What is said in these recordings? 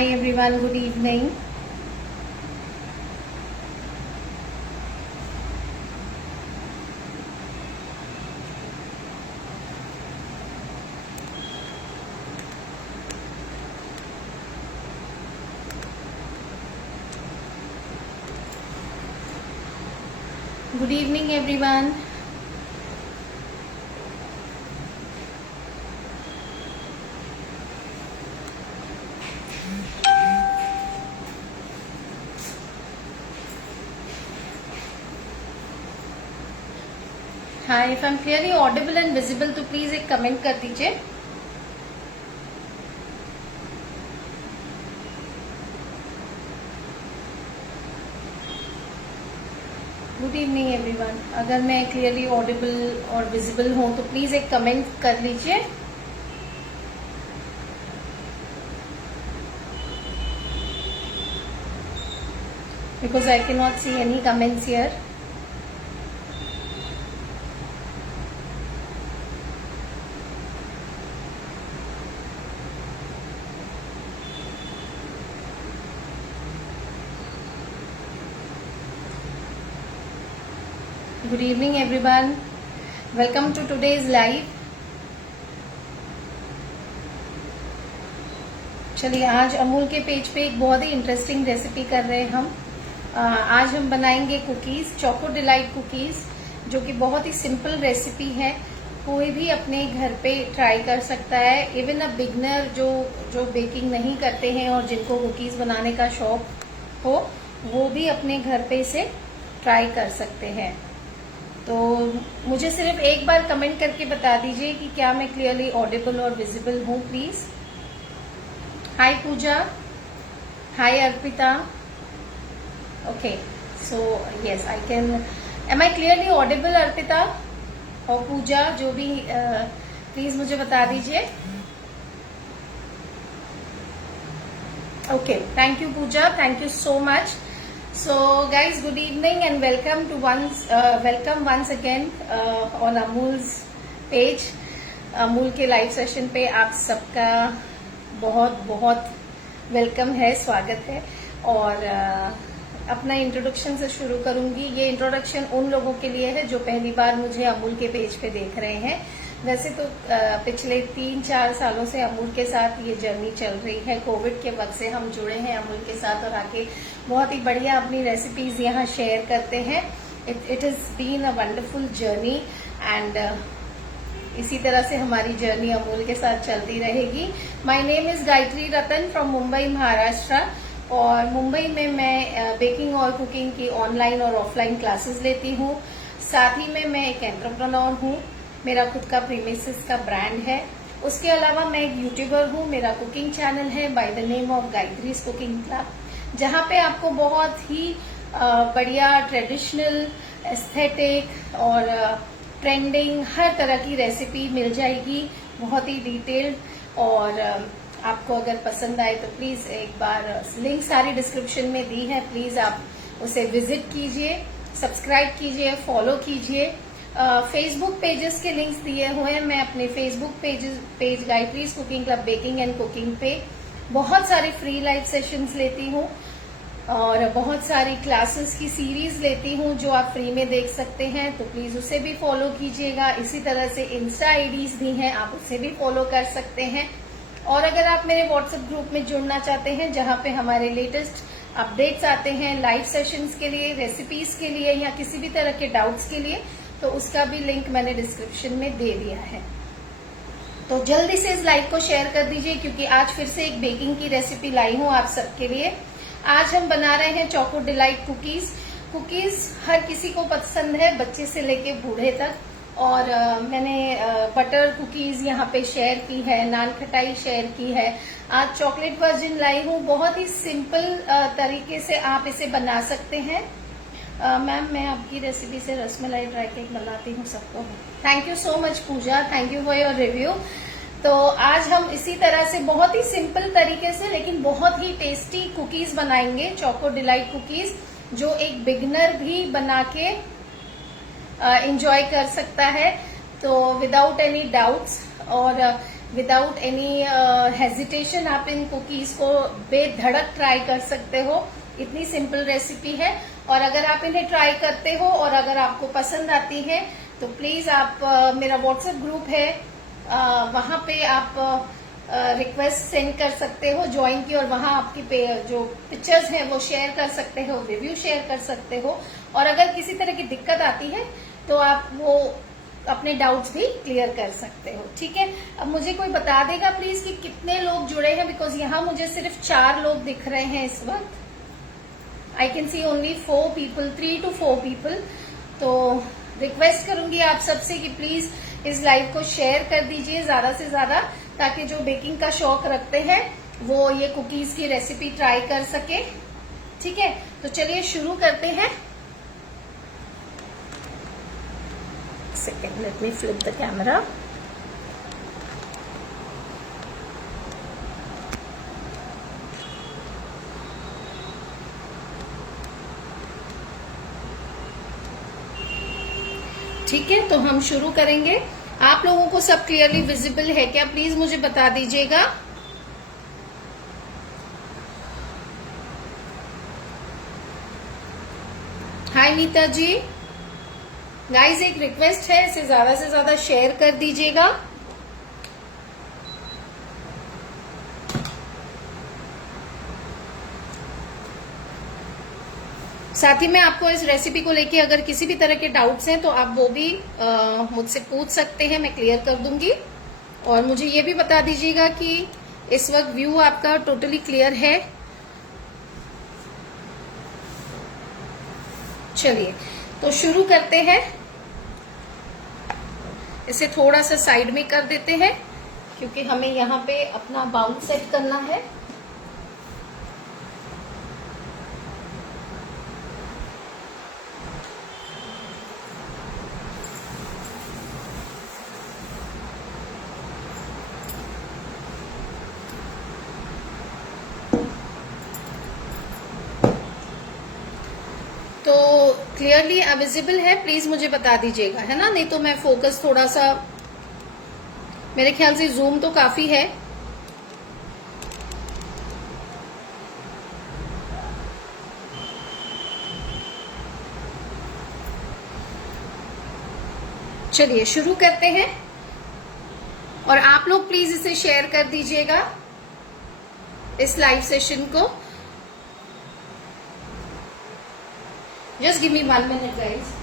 Hi everyone, good evening. Good evening everyone. Hi, if I'm clearly audible and visible तो please एक comment कर दीजिए. Good evening everyone. अगर मैं clearly audible और विजिबल हूं तो प्लीज एक कमेंट कर लीजिए. Because I can not see any comments here. Good evening everyone. Welcome to today's live. चलिए, आज अमूल के पेज पे एक बहुत ही इंटरेस्टिंग रेसिपी कर रहे हैं हम. आज हम बनाएंगे कुकीज, चोको डिलाइट कुकीज, जो कि बहुत ही सिंपल रेसिपी है. कोई भी अपने घर पे ट्राई कर सकता है. इवन अ बिगनर जो बेकिंग नहीं करते हैं और जिनको कुकीज बनाने का शौक हो, वो भी अपने घर पे इसे ट्राई कर सकते हैं. तो मुझे सिर्फ एक बार कमेंट करके बता दीजिए कि क्या मैं क्लियरली ऑडिबल और विजिबल हूँ please. Hi Pooja. Hi Arpita. Okay, so yes I can. Am I clearly audible Arpita और पूजा, जो भी प्लीज मुझे बता दीजिए. Okay, thank you Pooja, thank you so much. So guys, good evening and welcome once again on Amul's page. Amul के live session पे आप सबका बहुत बहुत वेलकम है, स्वागत है. और अपना इंट्रोडक्शन से शुरू करूंगी. ये इंट्रोडक्शन उन लोगों के लिए है जो पहली बार मुझे अमूल के पेज पे देख रहे हैं. वैसे तो पिछले 3-4 सालों से अमूल के साथ ये जर्नी चल रही है. कोविड के वक्त से हम जुड़े हैं अमूल के साथ और आके बहुत ही बढ़िया अपनी रेसिपीज यहाँ शेयर करते हैं. It is been a wonderful journey and इसी तरह से हमारी जर्नी अमूल के साथ चलती रहेगी. My name is Gayatri Ratan from Mumbai, Maharashtra. और मुंबई में मैं बेकिंग और कुकिंग की ऑनलाइन और ऑफलाइन क्लासेस लेती हूँ. साथ ही में मैं एक एंटरप्रेन्योर हूँ. मेरा खुद का प्रीमिसेस का ब्रांड है. उसके अलावा मैं एक यूट्यूबर हूँ. मेरा कुकिंग चैनल है by the name of Gayatri's cooking club, जहाँ पे आपको बहुत ही बढ़िया ट्रेडिशनल, एस्थेटिक और ट्रेंडिंग हर तरह की रेसिपी मिल जाएगी, बहुत ही डिटेल्ड. और आपको अगर पसंद आए तो प्लीज एक बार, लिंक सारी डिस्क्रिप्शन में दी है, प्लीज आप उसे विजिट कीजिए, सब्सक्राइब कीजिए, फॉलो कीजिए. फेसबुक पेजेस के लिंक्स दिए हुए हैं. मैं अपने Facebook page Gayatri's cooking club baking and cooking पे बहुत सारे फ्री लाइव सेशंस लेती हूँ और बहुत सारी क्लासेस की सीरीज लेती हूँ जो आप फ्री में देख सकते हैं. तो प्लीज उसे भी फॉलो कीजिएगा. इसी तरह से इंस्टा आईडीज भी हैं, आप उसे भी फॉलो कर सकते हैं. और अगर आप मेरे व्हाट्सएप ग्रुप में जुड़ना चाहते हैं, जहां पे हमारे लेटेस्ट अपडेट्स आते हैं लाइव सेशंस के लिए, रेसिपीज के लिए या किसी भी तरह के डाउट्स के लिए, तो उसका भी लिंक मैंने डिस्क्रिप्शन में दे दिया है. तो जल्दी से इस लाइव को शेयर कर दीजिए, क्योंकि आज फिर से एक बेकिंग की रेसिपी लाई हूँ आप सबके लिए. आज हम बना रहे हैं चोको डिलाइट कुकीज. कुकीज हर किसी को पसंद है, बच्चे से लेके बूढ़े तक. और मैंने बटर कुकीज यहाँ पे शेयर की है, नान खटाई शेयर की है. आज चॉकलेट वर्जिन लाई हूँ. बहुत ही सिंपल तरीके से आप इसे बना सकते हैं. मैम, मैं आपकी रेसिपी से रसमलाई ड्राई केक बनाती हूँ सबको. Thank you so much Pooja, thank you for your review. तो आज हम इसी तरह से बहुत ही सिंपल तरीके से लेकिन बहुत ही टेस्टी कुकीज बनाएंगे, चोको डिलाइट कुकीज, जो एक बिगनर भी बना के एंजॉय कर सकता है. तो विदाउट एनी डाउट्स. और विदाउट एनी हेजिटेशन आप इन कुकीज को बेधड़क ट्राई कर सकते हो। इतनी सिंपल रेसिपी है, और अगर आप इन्हें ट्राई करते हो और अगर आपको पसंद आती है तो प्लीज आप मेरा व्हाट्सएप ग्रुप है, वहां पे आप रिक्वेस्ट सेंड कर सकते हो ज्वाइन की, और वहां आपकी जो पिक्चर्स हैं वो शेयर कर सकते हो, रिव्यू शेयर कर सकते हो। और अगर किसी तरह की दिक्कत आती है तो आप वो अपने डाउट्स भी क्लियर कर सकते हो। ठीक है, अब मुझे कोई बता देगा प्लीज कि कितने लोग जुड़े हैं, बिकॉज यहाँ मुझे सिर्फ 4 लोग दिख रहे हैं इस वक्त। I can see only 4 people, 3 to 4 people. तो रिक्वेस्ट करूंगी आप सबसे कि प्लीज इस लाइव को शेयर कर दीजिए ज्यादा से ज्यादा, ताकि जो बेकिंग का शौक रखते हैं वो ये कुकीज की रेसिपी ट्राई कर सके। ठीक है, तो चलिए शुरू करते हैं। Second, let me flip the camera. ठीक है, तो हम शुरू करेंगे। आप लोगों को सब क्लियरली विजिबल है क्या? प्लीज मुझे बता दीजिएगा। हाय नीता जी। गाइस एक रिक्वेस्ट है, इसे ज्यादा से ज्यादा शेयर कर दीजिएगा। साथ ही में आपको इस रेसिपी को लेके अगर किसी भी तरह के डाउट्स हैं तो आप वो भी मुझसे पूछ सकते हैं, मैं क्लियर कर दूंगी। और मुझे ये भी बता दीजिएगा कि इस वक्त व्यू आपका टोटली क्लियर है। चलिए तो शुरू करते हैं। इसे थोड़ा सा साइड में कर देते हैं क्योंकि हमें यहाँ पे अपना बाउल सेट करना है। तो क्लियरली विजिबल है, प्लीज मुझे बता दीजिएगा, है ना? नहीं तो मैं फोकस थोड़ा सा, मेरे ख्याल से जूम तो काफी है। चलिए शुरू करते हैं, और आप लोग प्लीज इसे शेयर कर दीजिएगा इस लाइव सेशन को। Just give me 1 minute, guys.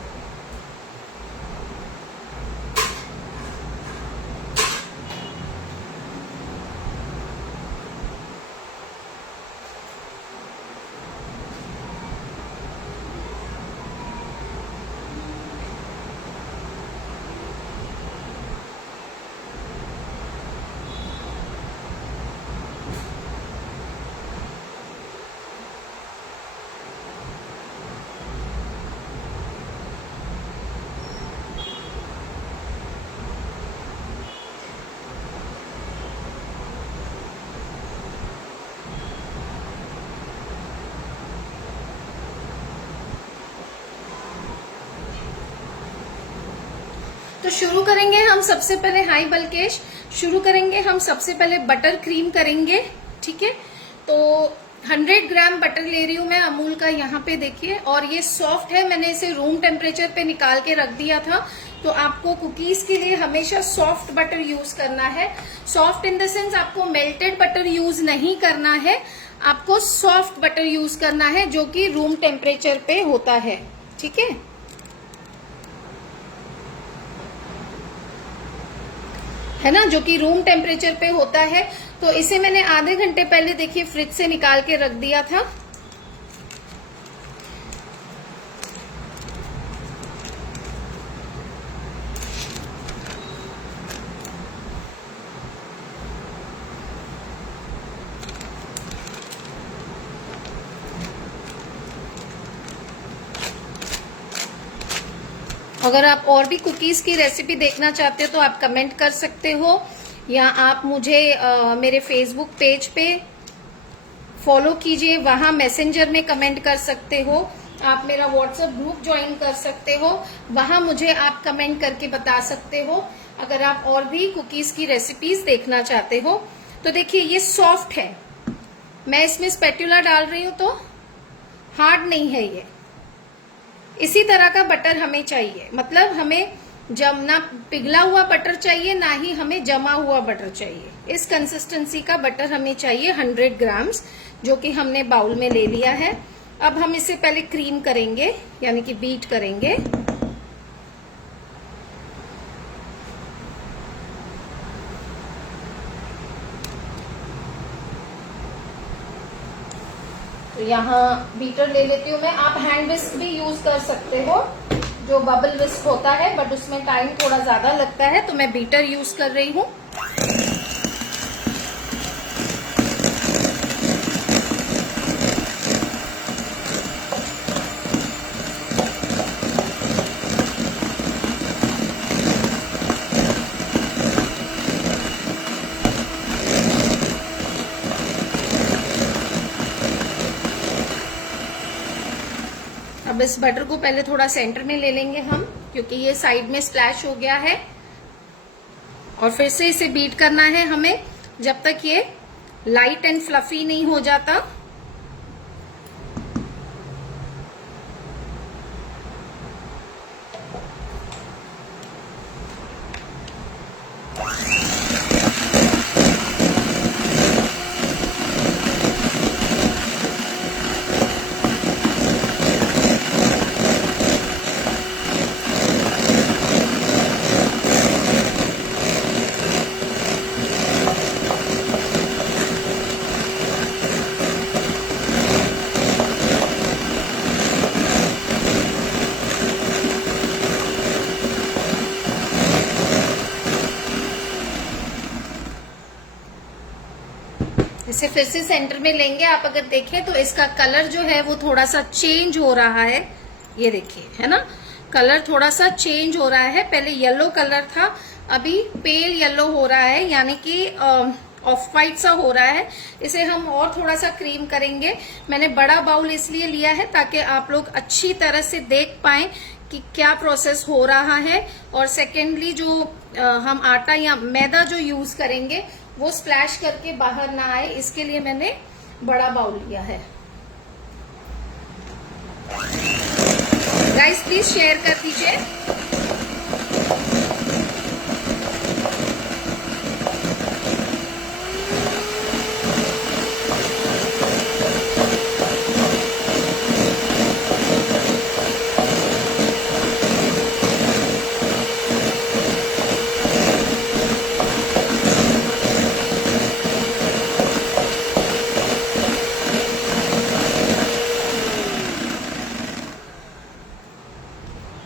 तो शुरू करेंगे हम सबसे पहले, हाई बलकेश, शुरू करेंगे हम सबसे पहले बटर क्रीम करेंगे। ठीक है, तो 100 ग्राम बटर ले रही हूं मैं अमूल का, यहाँ पे देखिए, और ये सॉफ्ट है, मैंने इसे रूम टेम्परेचर पे निकाल के रख दिया था। तो आपको कुकीज के लिए हमेशा सॉफ्ट बटर यूज करना है। सॉफ्ट इन द सेंस आपको मेल्टेड बटर यूज नहीं करना है, आपको सॉफ्ट बटर यूज करना है जो कि रूम टेम्परेचर पे होता है। ठीक है ना, जो कि रूम टेम्परेचर पे होता है। तो इसे मैंने आधे घंटे पहले देखिए फ्रिज से निकाल के रख दिया था। अगर आप और भी कुकीज की रेसिपी देखना चाहते हो तो आप कमेंट कर सकते हो, या आप मुझे मेरे फेसबुक पेज पे फॉलो कीजिए, वहां मैसेंजर में कमेंट कर सकते हो, आप मेरा व्हाट्सएप ग्रुप ज्वाइन कर सकते हो, वहां मुझे आप कमेंट करके बता सकते हो अगर आप और भी कुकीज की रेसिपीज देखना चाहते हो। तो देखिए ये सॉफ्ट है, मैं इसमें स्पैटुला डाल रही हूं तो हार्ड नहीं है ये। इसी तरह का बटर हमें चाहिए, मतलब हमें ना पिघला हुआ बटर चाहिए, ना ही हमें जमा हुआ बटर चाहिए। इस कंसिस्टेंसी का बटर हमें चाहिए 100 ग्राम्स, जो कि हमने बाउल में ले लिया है। अब हम इसे पहले क्रीम करेंगे, यानी कि बीट करेंगे। तो यहाँ बीटर ले लेती हूँ मैं। आप हैंड विस्क भी यूज कर सकते हो, जो बबल विस्क होता है, बट उसमें टाइम थोड़ा ज्यादा लगता है, तो मैं बीटर यूज कर रही हूँ। अब इस बटर को पहले थोड़ा सेंटर में ले लेंगे हम, क्योंकि ये साइड में स्प्लैश हो गया है। और फिर से इसे बीट करना है हमें जब तक ये लाइट एंड फ्लफी नहीं हो जाता। इसे फिर से सेंटर में लेंगे। आप अगर देखें तो इसका कलर जो है वो थोड़ा सा चेंज हो रहा है, ये देखिए, है ना, कलर थोड़ा सा चेंज हो रहा है। पहले येलो कलर था, अभी पेल येलो हो रहा है, यानी कि ऑफ वाइट सा हो रहा है। इसे हम और थोड़ा सा क्रीम करेंगे। मैंने बड़ा बाउल इसलिए लिया है ताकि आप लोग अच्छी तरह से देख पाएं कि क्या प्रोसेस हो रहा है। और सेकेंडली जो हम आटा या मैदा जो यूज करेंगे वो स्प्लैश करके बाहर ना आए, इसके लिए मैंने बड़ा बाउल लिया है। गाइस प्लीज शेयर कर दीजिए।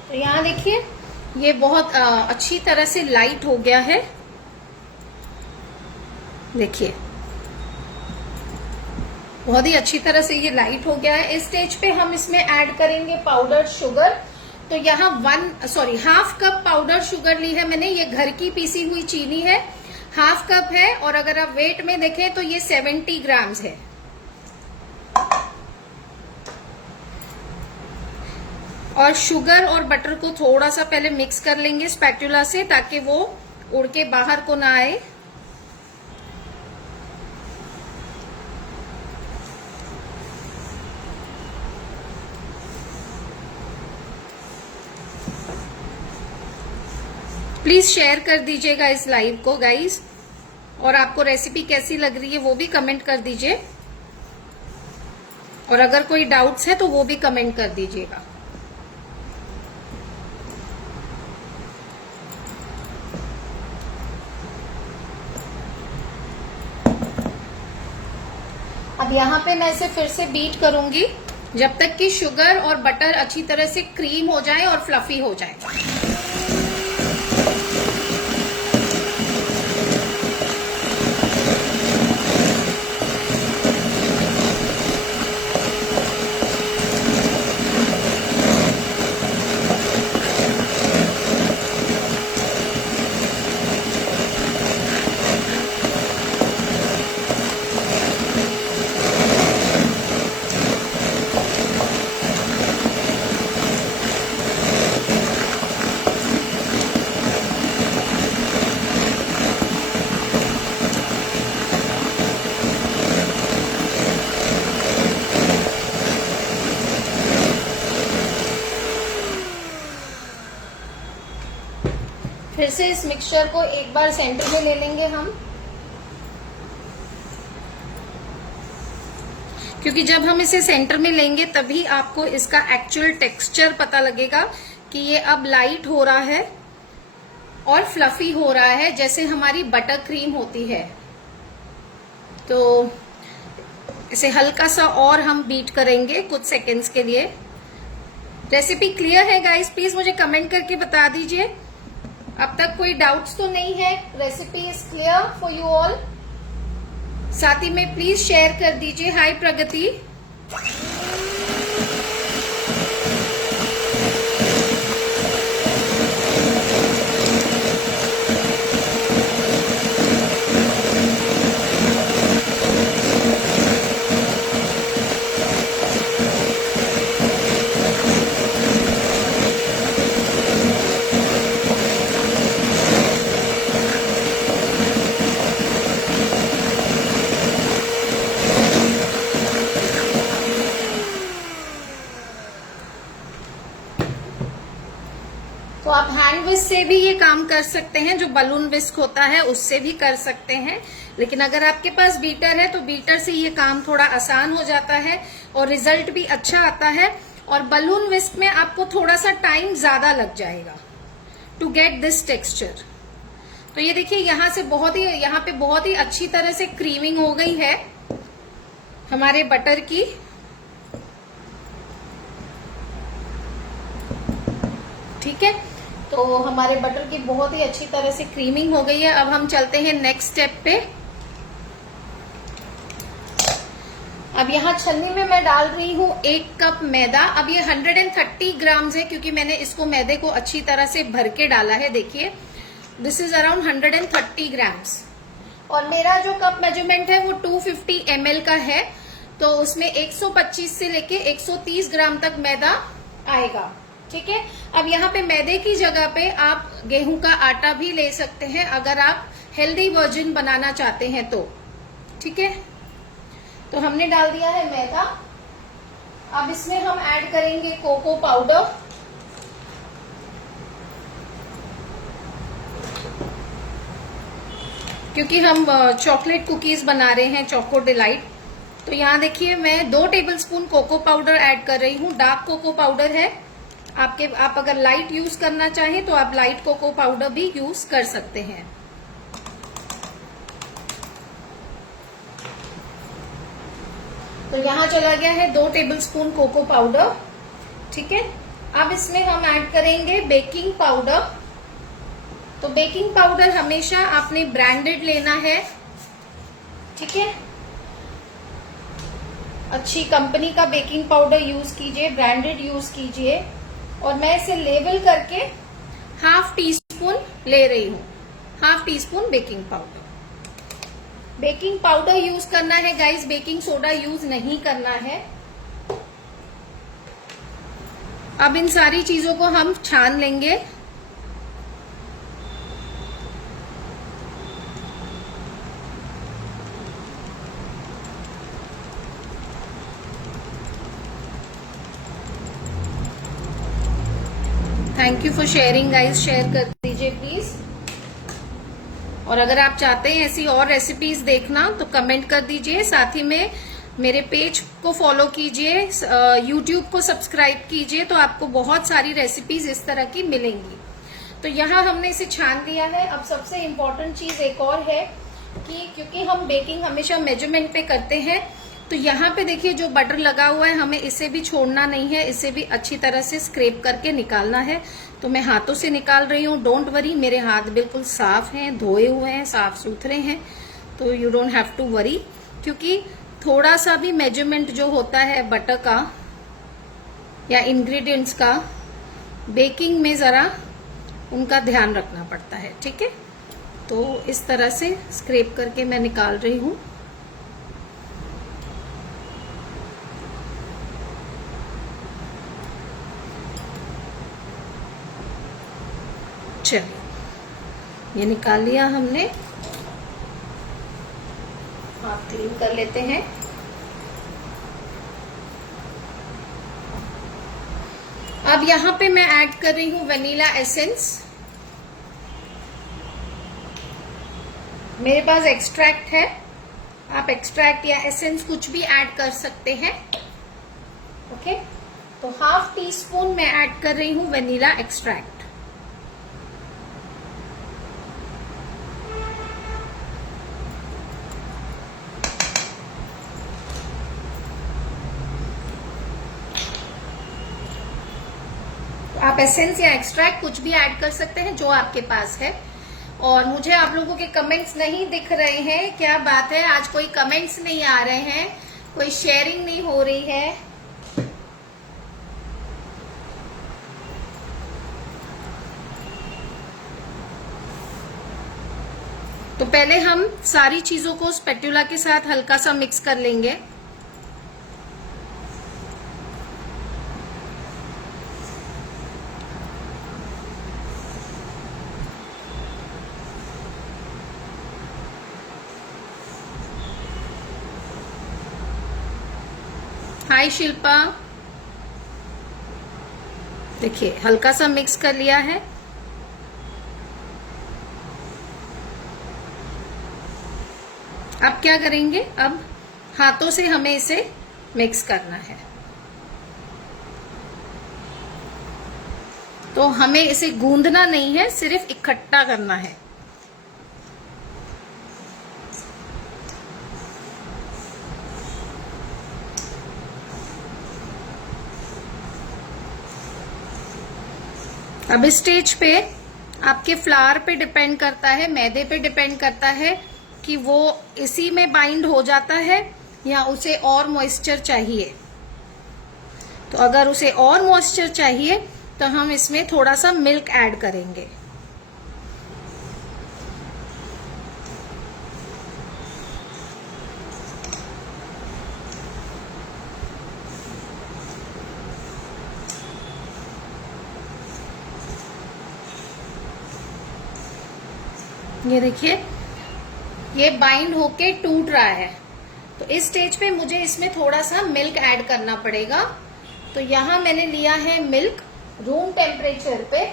तो यहाँ देखिए ये बहुत अच्छी तरह से लाइट हो गया है। देखिए बहुत ही अच्छी तरह से ये लाइट हो गया है। इस स्टेज पे हम इसमें ऐड करेंगे पाउडर शुगर। तो यहाँ हाफ कप पाउडर शुगर ली है मैंने। ये घर की पीसी हुई चीनी है, हाफ कप है। और अगर आप वेट में देखें तो ये 70 ग्राम्स है। और शुगर और बटर को थोड़ा सा पहले मिक्स कर लेंगे स्पैटुला से, ताकि वो उड़ के बाहर को ना आए। प्लीज शेयर कर दीजिएगा इस लाइव को गाइस, और आपको रेसिपी कैसी लग रही है वो भी कमेंट कर दीजिए। और अगर कोई डाउट्स है तो वो भी कमेंट कर दीजिएगा। अब यहाँ पे मैं इसे फिर से बीट करूंगी जब तक कि शुगर और बटर अच्छी तरह से क्रीम हो जाए और फ्लफी हो जाए। फिर से इस मिक्सचर को एक बार सेंटर में ले लेंगे हम, क्योंकि जब हम इसे सेंटर में लेंगे तभी आपको इसका एक्चुअल टेक्सचर पता लगेगा कि ये अब लाइट हो रहा है और फ्लफी हो रहा है, जैसे हमारी बटर क्रीम होती है। तो इसे हल्का सा और हम बीट करेंगे कुछ सेकेंड्स के लिए। रेसिपी क्लियर है गाइस? प्लीज मुझे कमेंट करके बता दीजिए। अब तक कोई डाउट्स तो नहीं है? Recipe is clear for you all? साथ ही में प्लीज शेयर कर दीजिए। हाय प्रगति। तो आप हैंड विस्क से भी ये काम कर सकते हैं, जो बलून विस्क होता है उससे भी कर सकते हैं, लेकिन अगर आपके पास बीटर है तो बीटर से ये काम थोड़ा आसान हो जाता है और रिजल्ट भी अच्छा आता है। और बलून विस्क में आपको थोड़ा सा टाइम ज्यादा लग जाएगा टू गेट दिस टेक्सचर। तो ये देखिए यहाँ पे बहुत ही अच्छी तरह से क्रीमिंग हो गई है हमारे बटर की। ठीक है, तो हमारे बटर की बहुत ही अच्छी तरह से क्रीमिंग हो गई है। अब हम चलते हैं नेक्स्ट स्टेप पे। अब यहाँ छन्नी में मैं डाल रही हूँ 1 कप मैदा। अब ये 130 ग्राम्स है, क्योंकि मैंने इसको मैदे को अच्छी तरह से भर के डाला है। देखिए दिस इज अराउंड 130 ग्राम्स। और मेरा जो कप मेजरमेंट है वो 250 ml का है, तो उसमें 125 से लेके 130 ग्राम तक मैदा आएगा। ठीक है, अब यहाँ पे मैदे की जगह पे आप गेहूं का आटा भी ले सकते हैं, अगर आप हेल्दी वर्जन बनाना चाहते हैं तो। ठीक है, तो हमने डाल दिया है मैदा। अब इसमें हम ऐड करेंगे कोको पाउडर। क्योंकि हम चॉकलेट कुकीज बना रहे हैं, चोको डिलाइट, तो यहाँ देखिए मैं 2 टेबलस्पून कोको पाउडर ऐड कर रही हूँ। डार्क कोको पाउडर है। आप अगर लाइट यूज करना चाहें तो आप लाइट कोको पाउडर भी यूज कर सकते हैं। तो यहाँ चला गया है 2 टेबलस्पून कोको पाउडर। ठीक है, अब इसमें हम ऐड करेंगे बेकिंग पाउडर। तो बेकिंग पाउडर हमेशा आपने ब्रांडेड लेना है। ठीक है, अच्छी कंपनी का बेकिंग पाउडर यूज कीजिए, ब्रांडेड यूज कीजिए। और मैं इसे लेवल करके ½ टीस्पून ले रही हूँ, ½ teaspoon baking powder. Baking powder use करना है गाइस, बेकिंग सोडा यूज नहीं करना है। अब इन सारी चीजों को हम छान लेंगे। Thank you for sharing guys, share कर दीजिए प्लीज। और अगर आप चाहते हैं ऐसी और रेसिपीज देखना तो कमेंट कर दीजिए। साथ ही में मेरे पेज को फॉलो कीजिए, यूट्यूब को सब्सक्राइब कीजिए, तो आपको बहुत सारी रेसिपीज इस तरह की मिलेंगी। तो यहाँ हमने इसे छान दिया है। अब सबसे इम्पोर्टेंट चीज एक और है कि क्योंकि हम बेकिंग हमेशा मेजरमेंट पे करते हैं, तो यहाँ पे देखिए जो बटर लगा हुआ है हमें इसे भी छोड़ना नहीं है, इसे भी अच्छी तरह से स्क्रैप करके निकालना है। तो मैं हाथों से निकाल रही हूँ। डोंट वरी, मेरे हाथ बिल्कुल साफ हैं, धोए हुए हैं, साफ सुथरे हैं, तो you don't have to worry. क्योंकि थोड़ा सा भी मेजरमेंट जो होता है बटर का या इंग्रेडिएंट्स का, बेकिंग में जरा उनका ध्यान रखना पड़ता है। ठीक है, तो इस तरह से स्क्रैप करके मैं निकाल रही हूँ। चलिए, ये निकाल लिया हमने। हाथ क्लीन कर लेते हैं। अब यहाँ पे मैं ऐड कर रही हूँ वनीला एसेंस। मेरे पास एक्सट्रैक्ट है, आप एक्सट्रैक्ट या एसेंस कुछ भी ऐड कर सकते हैं। ओके, तो हाफ टी स्पून मैं ऐड कर रही हूं वेनिला एक्सट्रैक्ट। आप एसेंस या एक्सट्रैक्ट कुछ भी ऐड कर सकते हैं जो आपके पास है। और मुझे आप लोगों के कमेंट्स नहीं दिख रहे हैं, क्या बात है, आज कोई कमेंट्स नहीं आ रहे हैं, कोई शेयरिंग नहीं हो रही है। तो पहले हम सारी चीजों को स्पैटुला के साथ हल्का सा मिक्स कर लेंगे। हाय शिल्पा, देखिए हल्का सा मिक्स कर लिया है। अब क्या करेंगे, अब हाथों से हमें इसे मिक्स करना है। तो हमें इसे गूंदना नहीं है, सिर्फ इकट्ठा करना है। अब इस स्टेज पे आपके फ्लावर पे डिपेंड करता है, मैदे पे डिपेंड करता है कि वो इसी में बाइंड हो जाता है या उसे और मॉइस्चर चाहिए। तो अगर उसे और मॉइस्चर चाहिए तो हम इसमें थोड़ा सा मिल्क ऐड करेंगे। ये देखिए ये बाइंड होके टूट रहा है, तो इस स्टेज पे मुझे इसमें थोड़ा सा मिल्क ऐड करना पड़ेगा। तो यहां मैंने लिया है मिल्क रूम टेम्परेचर पे,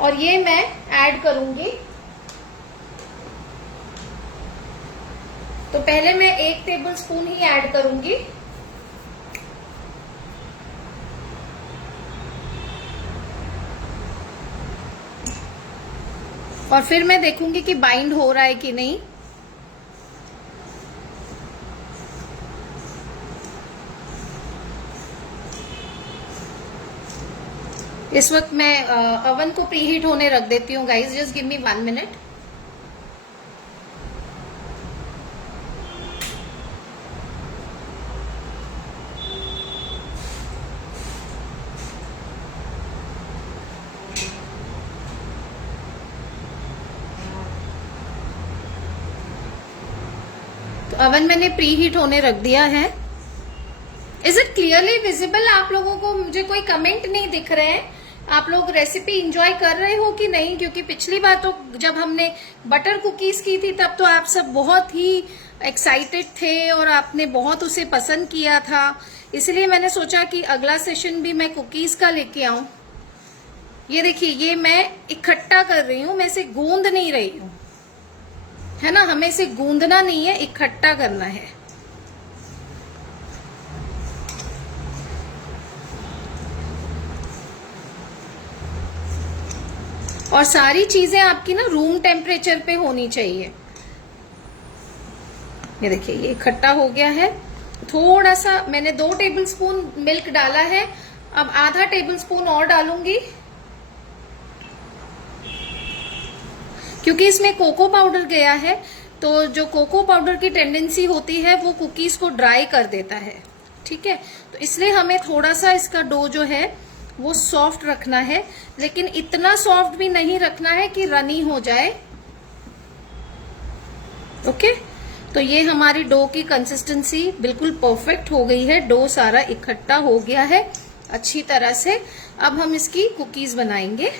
और ये मैं ऐड करूंगी। तो पहले मैं 1 टेबलस्पून ही ऐड करूंगी। और फिर मैं देखूंगी कि बाइंड हो रहा है कि नहीं। इस वक्त मैं अवन को प्रीहीट होने रख देती हूँ guys, just give me 1 minute. तो अवन मैंने प्रीहीट होने रख दिया है। Is it clearly visible? आप लोगों को मुझे कोई कमेंट नहीं दिख रहे हैं। आप लोग रेसिपी एंजॉय कर रहे हो कि नहीं? क्योंकि पिछली बार तो जब हमने बटर कुकीज की थी तब तो आप सब बहुत ही एक्साइटेड थे और आपने बहुत उसे पसंद किया था, इसलिए मैंने सोचा कि अगला सेशन भी मैं कुकीज का लेके आऊं। ये देखिए ये मैं इकट्ठा कर रही हूं, मैं इसे गूंद नहीं रही हूं, है ना। हमें इसे गूंदना नहीं है, इकट्ठा करना है। और सारी चीजें आपकी ना रूम टेम्परेचर पे होनी चाहिए। ये देखिए ये इकट्ठा हो गया है। थोड़ा सा मैंने 2 टेबलस्पून मिल्क डाला है, अब आधा टेबलस्पून और डालूंगी, क्योंकि इसमें कोको पाउडर गया है। तो जो कोको पाउडर की टेंडेंसी होती है वो कुकीज को ड्राई कर देता है, ठीक है। तो इसलिए हमें थोड़ा सा इसका डो जो है वो सॉफ्ट रखना है, लेकिन इतना सॉफ्ट भी नहीं रखना है कि रनी हो जाए। ओके, तो ये हमारी डो की कंसिस्टेंसी बिल्कुल परफेक्ट हो गई है। डो सारा इकट्ठा हो गया है अच्छी तरह से। अब हम इसकी कुकीज बनाएंगे।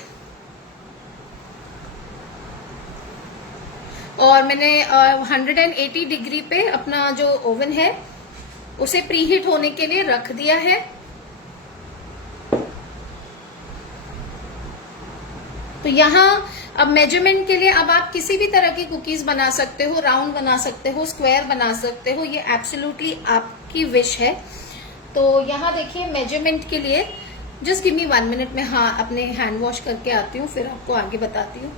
और मैंने 180 डिग्री पे अपना जो ओवन है उसे प्रीहीट होने के लिए रख दिया है। तो यहाँ अब मेजरमेंट के लिए अब आप किसी भी तरह की कुकीज बना सकते हो, राउंड बना सकते हो, स्क्वायर बना सकते हो, ये एब्सोल्युटली आपकी विश है। तो यहाँ देखिए मेजरमेंट के लिए जस्ट गिव मी 1 मिनट में अपने हैंड वॉश करके आती हूँ, फिर आपको आगे बताती हूँ।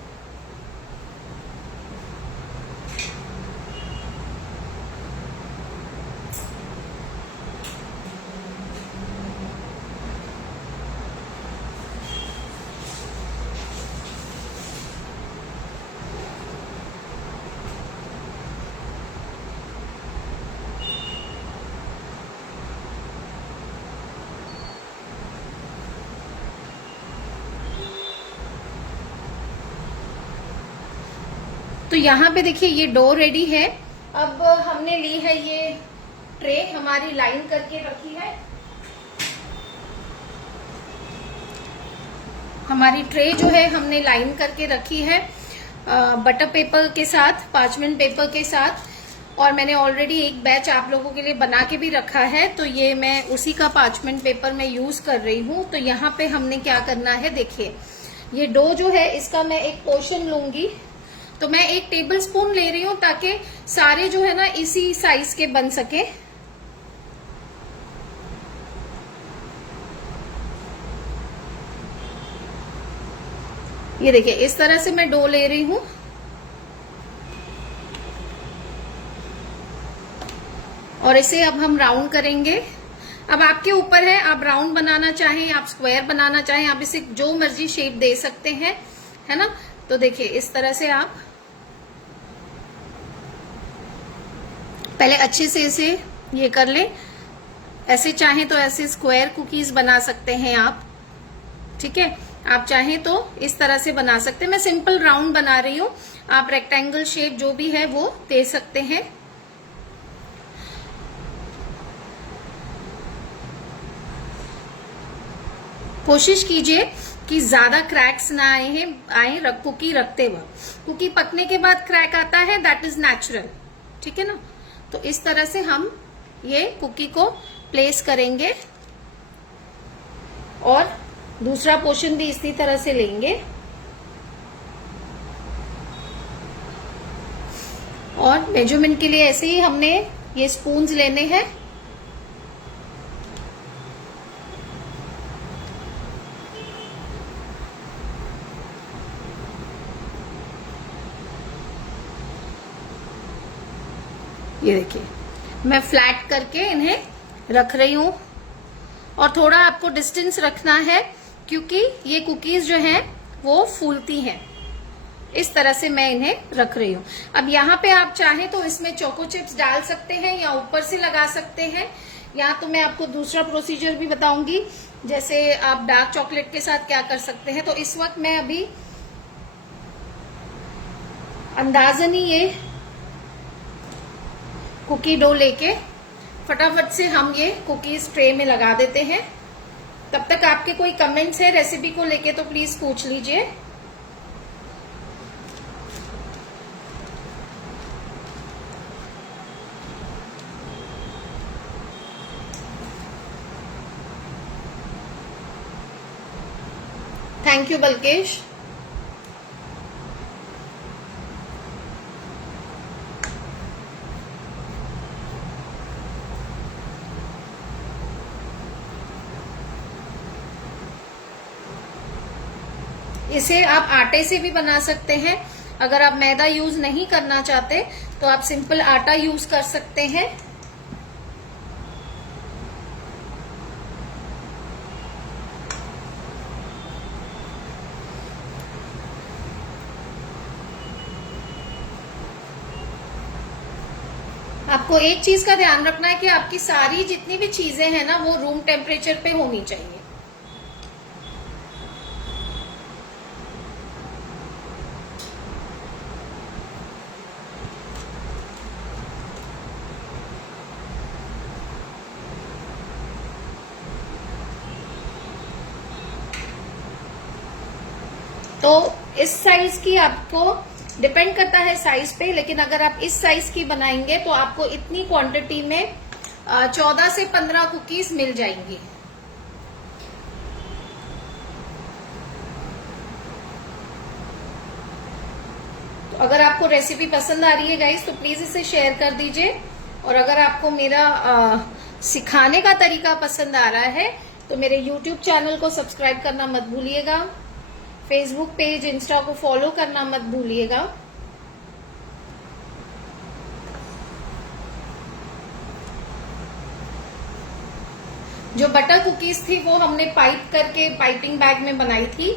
तो यहाँ पे देखिए ये डो रेडी है। अब हमने ली है ये ट्रे, हमारी लाइन करके रखी है। हमारी ट्रे जो है हमने लाइन करके रखी है बटर पेपर के साथ, पार्चमेंट पेपर के साथ, और मैंने ऑलरेडी एक बैच आप लोगों के लिए बना के भी रखा है, तो ये मैं उसी का पार्चमेंट पेपर मैं यूज कर रही हूँ। तो यहाँ पे हमने क्या करना है, देखिए ये डो जो है इसका मैं एक पोर्शन लूंगी। तो मैं 1 टेबल स्पून ले रही हूँ ताकि सारे जो है ना इसी साइज के बन सके। ये देखिए इस तरह से मैं डो ले रही हूँ। और इसे अब हम राउंड करेंगे। अब आपके ऊपर है, आप राउंड बनाना चाहें, आप स्क्वायर बनाना चाहें, आप इसे जो मर्जी शेप दे सकते हैं, है ना। तो देखिए इस तरह से आप पहले अच्छे से इसे ये कर ले। ऐसे चाहें तो ऐसे स्क्वायर कुकीज बना सकते हैं आप, ठीक है। आप चाहें तो इस तरह से बना सकते हैं। मैं सिंपल राउंड बना रही हूँ, आप रेक्टेंगल शेप जो भी है वो दे सकते हैं। कोशिश कीजिए कि ज्यादा क्रैक्स ना आए कुकी रखते वक्त। कुकी पकने के बाद क्रैक आता है, दैट इज नेचुरल, ठीक है ना। तो इस तरह से हम ये कुकी को प्लेस करेंगे और दूसरा पोर्शन भी इसी तरह से लेंगे। और मेजरमेंट के लिए ऐसे ही हमने ये स्पून्स लेने हैं। ये देखिए मैं फ्लैट करके इन्हें रख रही हूं। और थोड़ा आपको डिस्टेंस रखना है क्योंकि ये कुकीज जो हैं वो फूलती हैं। इस तरह से मैं इन्हें रख रही हूं। अब यहाँ पे आप चाहें तो इसमें चोको चिप्स डाल सकते हैं या ऊपर से लगा सकते हैं, या तो मैं आपको दूसरा प्रोसीजर भी बताऊंगी, जैसे आप डार्क चॉकलेट के साथ क्या कर सकते हैं। तो इस वक्त मैं अभी अंदाजन ही ये कुकी डो लेके फटाफट से हम ये कुकीज ट्रे में लगा देते हैं। तब तक आपके कोई कमेंट्स है रेसिपी को लेके तो प्लीज पूछ लीजिए। Thank you Balkesh. इसे आप आटे से भी बना सकते हैं। अगर आप मैदा यूज नहीं करना चाहते तो आप सिंपल आटा यूज कर सकते हैं। आपको एक चीज का ध्यान रखना है कि आपकी सारी जितनी भी चीजें हैं ना वो रूम टेम्परेचर पे होनी चाहिए। तो इस साइज की आपको डिपेंड करता है साइज पे, लेकिन अगर आप इस साइज की बनाएंगे तो आपको इतनी क्वांटिटी में 14 से 15 कुकीज मिल जाएंगी। अगर आपको रेसिपी पसंद आ रही है गाइस तो प्लीज इसे शेयर कर दीजिए, और अगर आपको मेरा सिखाने का तरीका पसंद आ रहा है तो मेरे यूट्यूब चैनल को सब्सक्राइब करना मत भूलिएगा, फेसबुक पेज इंस्टा को फॉलो करना मत भूलिएगा। जो बटर कुकीज थी वो हमने पाइप करके पाइपिंग बैग में बनाई थी।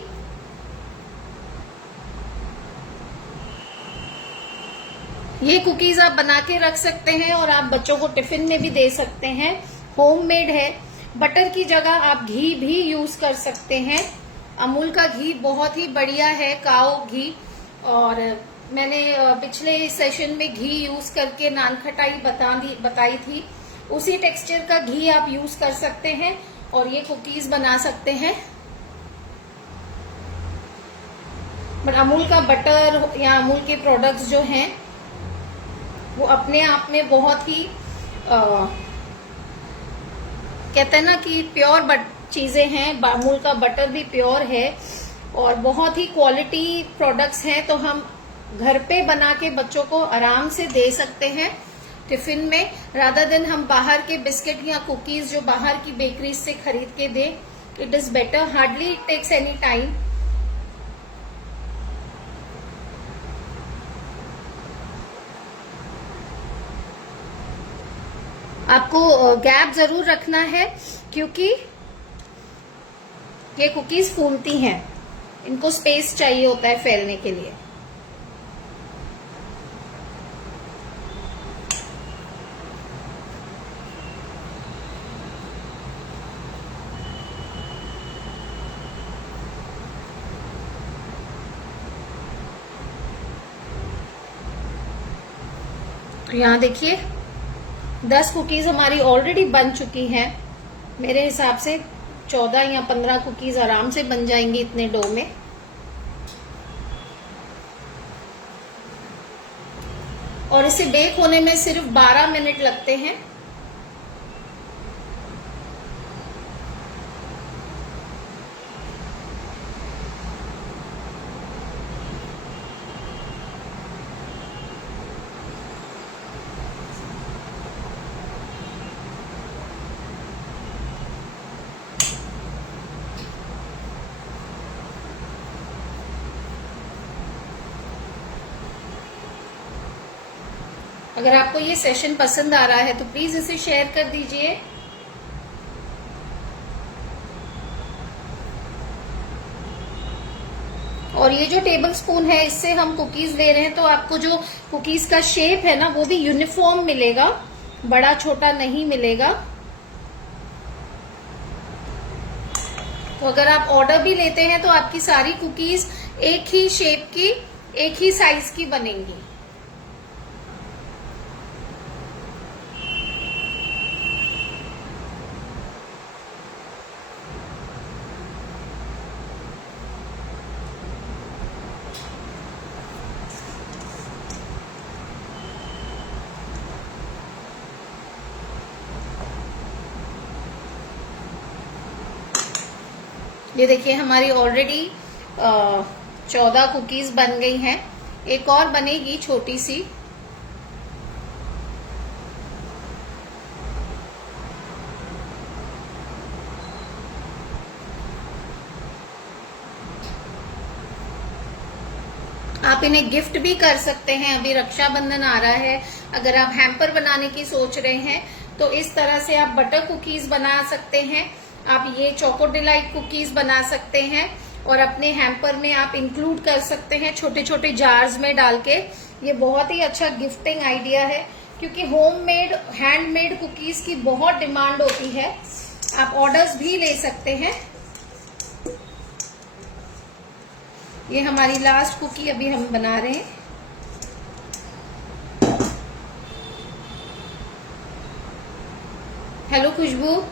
ये कुकीज आप बना के रख सकते हैं और आप बच्चों को टिफिन में भी दे सकते हैं, होममेड है। बटर की जगह आप घी भी यूज कर सकते हैं। अमूल का घी बहुत ही बढ़िया है, काओ घी। और मैंने पिछले सेशन में घी यूज करके नान खटाई बताई थी, उसी टेक्सचर का घी आप यूज कर सकते हैं और ये कुकीज बना सकते हैं। बट अमूल का बटर या अमूल के प्रोडक्ट्स जो हैं वो अपने आप में बहुत ही कहते हैं ना कि प्योर चीजें हैं। अमूल का बटर भी प्योर है और बहुत ही क्वालिटी प्रोडक्ट्स हैं, तो हम घर पे बना के बच्चों को आराम से दे सकते हैं टिफिन में, रादर देन हम बाहर के बिस्किट या कुकीज जो बाहर की बेकरीज से खरीद के दें। It is better, hardly it takes any time. आपको गैप जरूर रखना है क्योंकि ये कुकीज फूलती हैं, इनको स्पेस चाहिए होता है फैलने के लिए। तो यहाँ देखिए 10 कुकीज हमारी ऑलरेडी बन चुकी हैं। मेरे हिसाब से 14 या 15 कुकीज आराम से बन जाएंगी इतने डो में। और इसे बेक होने में सिर्फ 12 मिनट लगते हैं। अगर आपको ये सेशन पसंद आ रहा है तो प्लीज इसे शेयर कर दीजिए। और ये जो टेबल स्पून है इससे हम कुकीज ले रहे हैं तो आपको जो कुकीज का शेप है ना वो भी यूनिफॉर्म मिलेगा, बड़ा छोटा नहीं मिलेगा। तो अगर आप ऑर्डर भी लेते हैं तो आपकी सारी कुकीज एक ही शेप की, एक ही साइज की बनेंगी। ये देखिए हमारी ऑलरेडी 14 कुकीज बन गई हैं, एक और बनेगी छोटी सी। आप इन्हें गिफ्ट भी कर सकते हैं, अभी रक्षाबंधन आ रहा है। अगर आप हैम्पर बनाने की सोच रहे हैं तो इस तरह से आप बटर कुकीज बना सकते हैं। आप ये चोको डिलाइट कुकीज बना सकते हैं और अपने हैम्पर में आप इंक्लूड कर सकते हैं छोटे छोटे जार्स में डाल के। ये बहुत ही अच्छा गिफ्टिंग आइडिया है क्योंकि होममेड हैंडमेड कुकीज की बहुत डिमांड होती है। आप ऑर्डर्स भी ले सकते हैं। ये हमारी लास्ट कुकी अभी हम बना रहे हैं। हेलो खुशबू,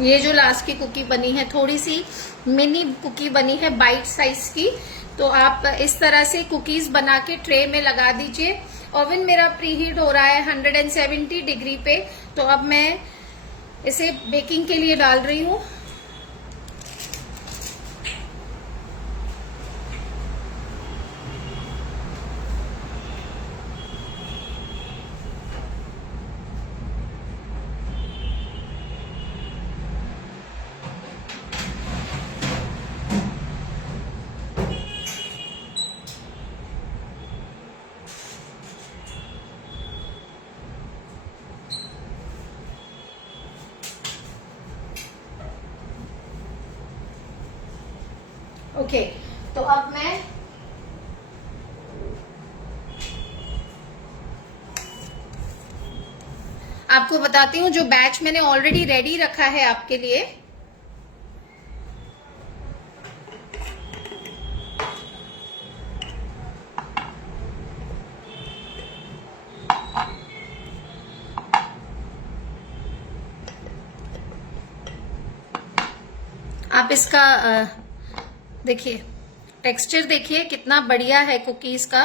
ये जो लास्ट की कुकी बनी है, थोड़ी सी मिनी कुकी बनी है बाइट साइज की। तो आप इस तरह से कुकीज बना के ट्रे में लगा दीजिए। ओवन मेरा प्री हीट हो रहा है 170 डिग्री पे। तो अब मैं इसे बेकिंग के लिए डाल रही हूँ। ओके, तो अब मैं आपको बताती हूँ जो बैच मैंने ऑलरेडी रेडी रखा है आपके लिए। आप इसका देखिए, टेक्सचर देखिए कितना बढ़िया है कुकीज का।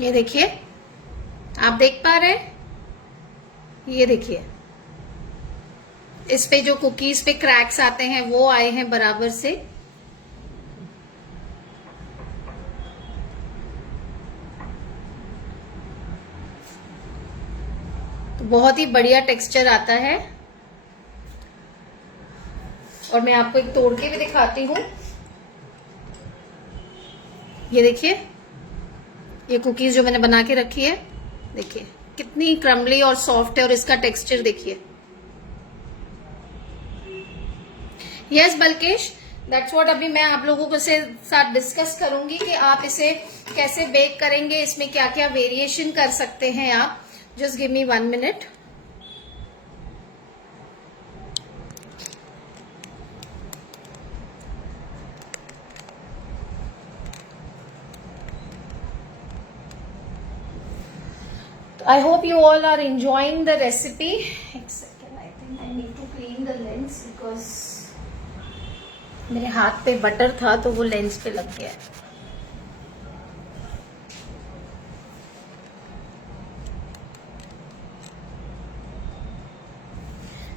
ये देखिए, आप देख पा रहे हैं? ये देखिए, इस पे जो कुकीज पे क्रैक्स आते हैं वो आए हैं बराबर से। तो बहुत ही बढ़िया टेक्सचर आता है। और मैं आपको एक तोड़ के भी दिखाती हूँ। ये देखिए, ये कुकीज जो मैंने बना के रखी है, देखिए कितनी क्रम्बली और सॉफ्ट है। और इसका टेक्सचर देखिए। यस बल्केश, दैट्स व्हाट अभी मैं आप लोगों के साथ डिस्कस करूंगी कि आप इसे कैसे बेक करेंगे, इसमें क्या क्या वेरिएशन कर सकते हैं आप। Just give me 1 minute. I hope you all are enjoying the recipe. एक second, I think I need to clean the lens because मेरे हाथ पे बटर था तो वो लेंस पे लग गया है।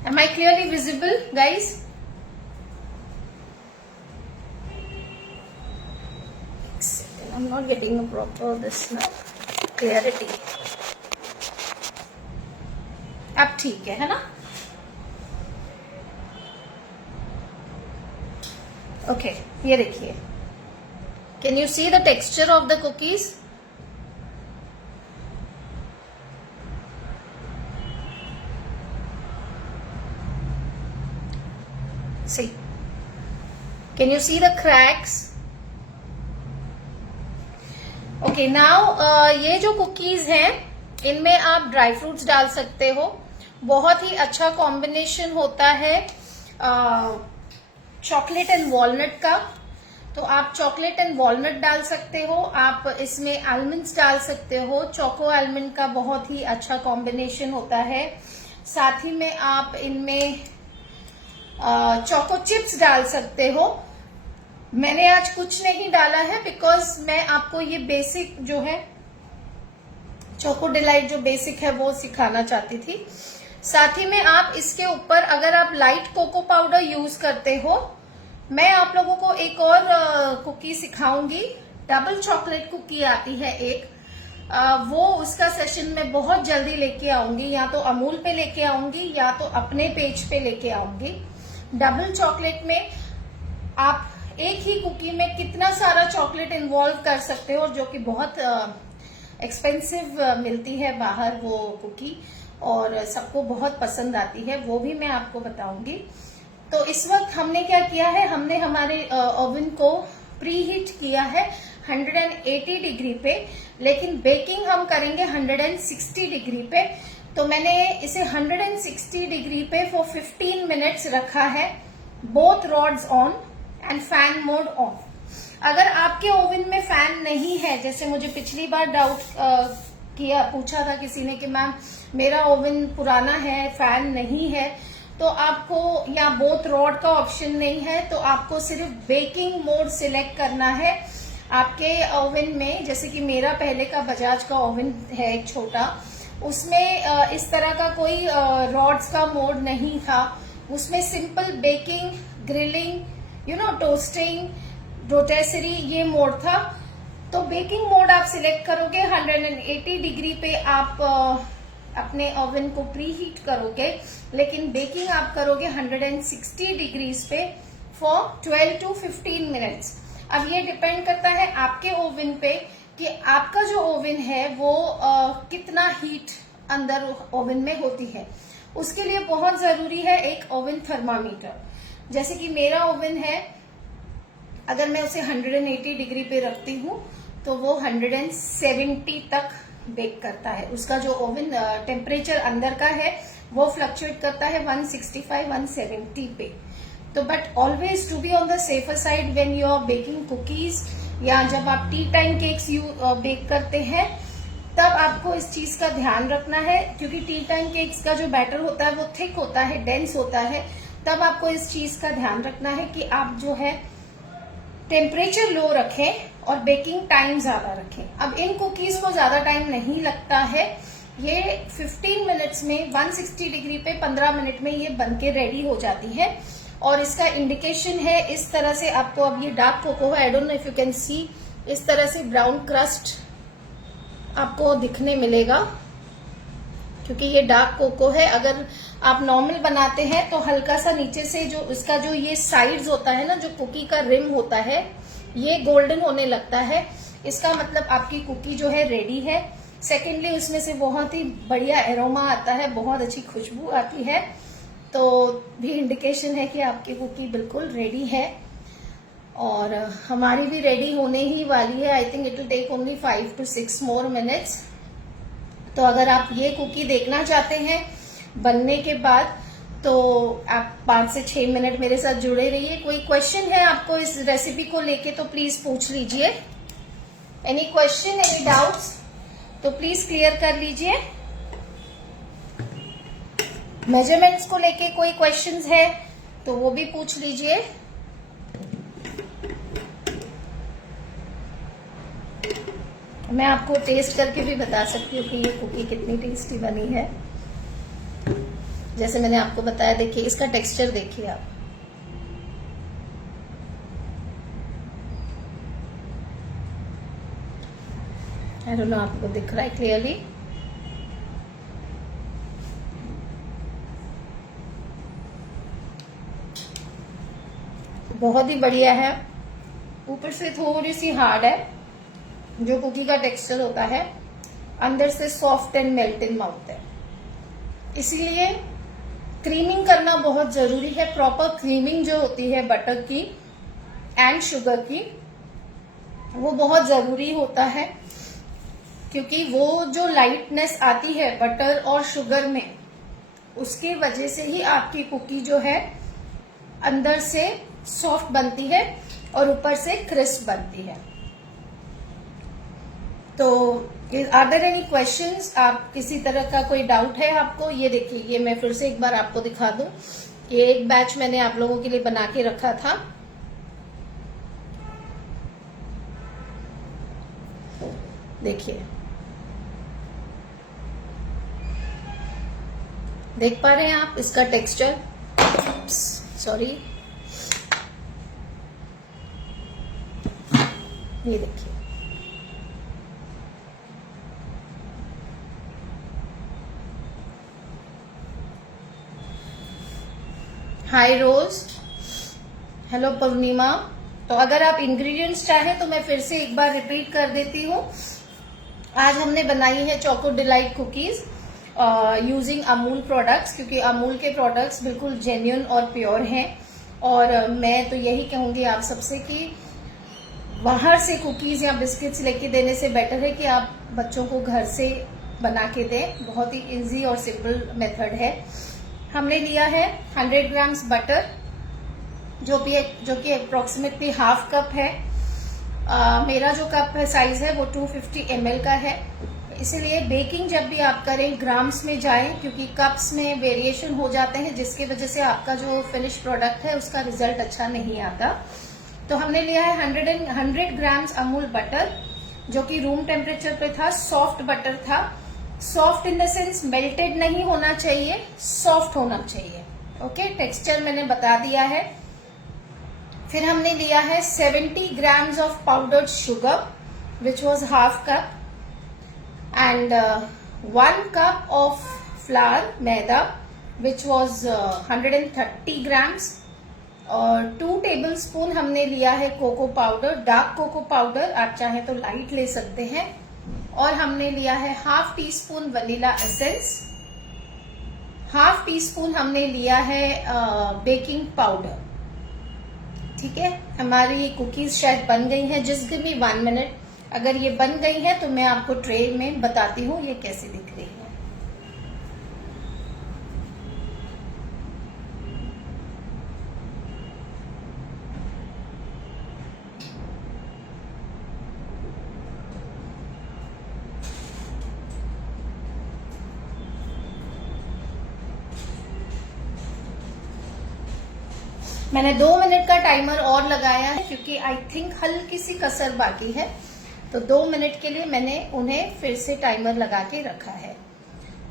Am I clearly visible, guys? एक second, I'm not getting a proper this now clarity. अब ठीक है ना? ओके, ये देखिए, can you see the texture of the cookies? See, can you see the cracks? Okay, now ये जो cookies हैं इनमें आप ड्राई फ्रूट्स डाल सकते हो। बहुत ही अच्छा कॉम्बिनेशन होता है चॉकलेट एंड वॉलनट का। तो आप चॉकलेट एंड वॉलनट डाल सकते हो, आप इसमें आलमंड्स डाल सकते हो। चोको आलमंड का बहुत ही अच्छा कॉम्बिनेशन होता है। साथ ही में आप इनमें चोको चिप्स डाल सकते हो। मैंने आज कुछ नहीं डाला है बिकॉज मैं आपको ये बेसिक जो है चोको डिलाइट जो बेसिक है वो सिखाना चाहती थी। साथ ही में आप इसके ऊपर अगर आप लाइट कोको पाउडर यूज करते हो, मैं आप लोगों को एक और कुकी सिखाऊंगी। डबल चॉकलेट कुकी आती है एक, वो उसका सेशन में बहुत जल्दी लेके आऊंगी। या तो अमूल पे लेके आऊंगी या तो अपने पेज पे लेके आऊंगी। डबल चॉकलेट में आप एक ही कुकी में कितना सारा चॉकलेट इन्वॉल्व कर सकते हो, जो कि बहुत एक्सपेंसिव मिलती है बाहर वो कुकी, और सबको बहुत पसंद आती है। वो भी मैं आपको बताऊंगी। तो इस वक्त हमने क्या किया है, हमने हमारे ओवन को प्री हीट किया है 180 डिग्री पे, लेकिन बेकिंग हम करेंगे 160 डिग्री पे। तो मैंने इसे 160 डिग्री पे फॉर 15 मिनट्स रखा है, both rods on and fan mode of. अगर आपके ओवन में फैन नहीं है, जैसे मुझे पिछली बार डाउट किया, पूछा था किसी ने कि मैम मेरा ओवन पुराना है, फैन नहीं है, तो आपको या बोथ रॉड का ऑप्शन नहीं है, तो आपको सिर्फ बेकिंग मोड सिलेक्ट करना है आपके ओवन में। जैसे कि मेरा पहले का बजाज का ओवन है एक छोटा, उसमें इस तरह का कोई रॉड्स का मोड नहीं था, उसमें simple baking, grilling, toasting, rotisserie ये मोड था। तो बेकिंग मोड आप सिलेक्ट करोगे, 180 डिग्री पे आप अपने ओवन को प्री हीट करोगे, लेकिन बेकिंग आप करोगे 160 डिग्रीज पे फॉर 12 to 15 मिनट्स। अब ये डिपेंड करता है आपके ओवन पे कि आपका जो ओवन है वो कितना हीट अंदर ओवन में होती है। उसके लिए बहुत जरूरी है एक ओवन थर्मामीटर। जैसे कि मेरा ओवन है, अगर मैं उसे 180 डिग्री पे रखती हूँ तो वो 170 तक बेक करता है। उसका जो ओवन टेम्परेचर अंदर का है वो फ्लक्चुएट करता है 165-170 पे। तो but always to be on the safer side when you are baking cookies, या जब आप टी टाइम केक्स बेक करते हैं तब आपको इस चीज का ध्यान रखना है, क्योंकि टी टाइम केक्स का जो बैटर होता है वो थिक होता है, डेंस होता है। तब आपको इस चीज का ध्यान रखना है कि आप जो है टेम्परेचर लो रखें और बेकिंग टाइम ज्यादा रखें। अब इन कुकीज को ज्यादा टाइम नहीं लगता है, ये 15 मिनट्स में 160 डिग्री पे 15 मिनट में ये बनके रेडी हो जाती है। और इसका इंडिकेशन है इस तरह से, आपको अब ये डार्क कोको है, I don't know if you can see, इस तरह से ब्राउन क्रस्ट आपको दिखने मिलेगा, क्योंकि ये डार्क कोको है। अगर आप नॉर्मल बनाते हैं तो हल्का सा नीचे से जो इसका जो ये साइड्स होता है ना, जो कुकी का रिम होता है, ये गोल्डन होने लगता है, इसका मतलब आपकी कुकी जो है रेडी है। सेकेंडली उसमें से बहुत ही बढ़िया एरोमा आता है, बहुत अच्छी खुशबू आती है, तो भी इंडिकेशन है कि आपकी कुकी बिल्कुल रेडी है। और हमारी भी रेडी होने ही वाली है। I think it will take only 5 to 6 more minutes। तो अगर आप ये कुकी देखना चाहते हैं बनने के बाद तो आप 5 से 6 मिनट मेरे साथ जुड़े रहिए। कोई क्वेश्चन है आपको इस रेसिपी को लेके तो प्लीज पूछ लीजिए। एनी क्वेश्चन, एनी डाउट्स तो प्लीज क्लियर कर लीजिए। मेजरमेंट्स को लेके कोई क्वेश्चंस है तो वो भी पूछ लीजिए। मैं आपको टेस्ट करके भी बता सकती हूँ कि ये कुकी कितनी टेस्टी बनी है। जैसे मैंने आपको बताया, देखिए इसका टेक्सचर देखिए आप, आई डोंट नो आपको दिख रहा है क्लियरली। बहुत ही बढ़िया है, ऊपर से थोड़ी सी हार्ड है जो कुकी का टेक्सचर होता है, अंदर से soft and melt in mouth है। इसीलिए क्रीमिंग करना बहुत जरूरी है। प्रॉपर क्रीमिंग जो होती है बटर की एंड शुगर की, वो बहुत जरूरी होता है, क्योंकि वो जो लाइटनेस आती है बटर और शुगर में, उसकी वजह से ही आपकी कुकी जो है अंदर से सॉफ्ट बनती है और ऊपर से क्रिस्प बनती है। तो आर देयर एनी क्वेश्चंस? आप किसी तरह का कोई डाउट है आपको? ये देखिए, ये मैं फिर से एक बार आपको दिखा दूं, ये एक बैच मैंने आप लोगों के लिए बना के रखा था। देखिए, देख पा रहे हैं आप इसका टेक्सचर? सॉरी, ये देखिए, हाय रोज, हेलो पूर्णिमा। तो अगर आप इंग्रेडिएंट्स चाहें तो मैं फिर से एक बार रिपीट कर देती हूँ। आज हमने बनाई है choco delight cookies using Amul products, क्योंकि अमूल के प्रोडक्ट्स बिल्कुल जेन्युइन और प्योर हैं। और मैं तो यही कहूंगी आप सबसे कि बाहर से कुकीज या बिस्किट्स लेके देने से बेटर है कि आप बच्चों को घर से बना के दें। बहुत ही इजी और सिंपल मेथड है। हमने लिया है 100 ग्राम्स बटर, जो कि अप्रोक्सीमेटली हाफ कप है। मेरा जो कप है साइज है वो 250 ml का है। इसीलिए बेकिंग जब भी आप करें ग्राम्स में जाएं, क्योंकि कप्स में वेरिएशन हो जाते हैं जिसकी वजह से आपका जो फिनिश प्रोडक्ट है उसका रिजल्ट अच्छा नहीं आता। तो हमने लिया है 100 ग्राम्स अमूल बटर, जो कि रूम टेम्परेचर पे था, सॉफ्ट बटर था। Soft in the sense melted नहीं होना चाहिए, सॉफ्ट होना चाहिए। ओके, टेक्सचर मैंने बता दिया है। फिर हमने लिया है 70 grams of powdered sugar which was half cup, and 1 cup of flour maida which was 130 grams, और 2 टेबलस्पून हमने लिया है cocoa powder, dark cocoa powder, आप चाहे तो लाइट ले सकते हैं। और हमने लिया है half tea spoon vanilla essence, half tea spoon हमने लिया है बेकिंग पाउडर। ठीक है, हमारी कुकीज शायद बन गई हैं। Just give me 1 minute. अगर ये बन गई है तो मैं आपको ट्रे में बताती हूँ ये कैसी दिख रही है। मैंने 2 मिनट का टाइमर और लगाया है क्योंकि आई थिंक हल्की सी कसर बाकी है, तो 2 मिनट के लिए मैंने उन्हें फिर से टाइमर लगा के रखा है।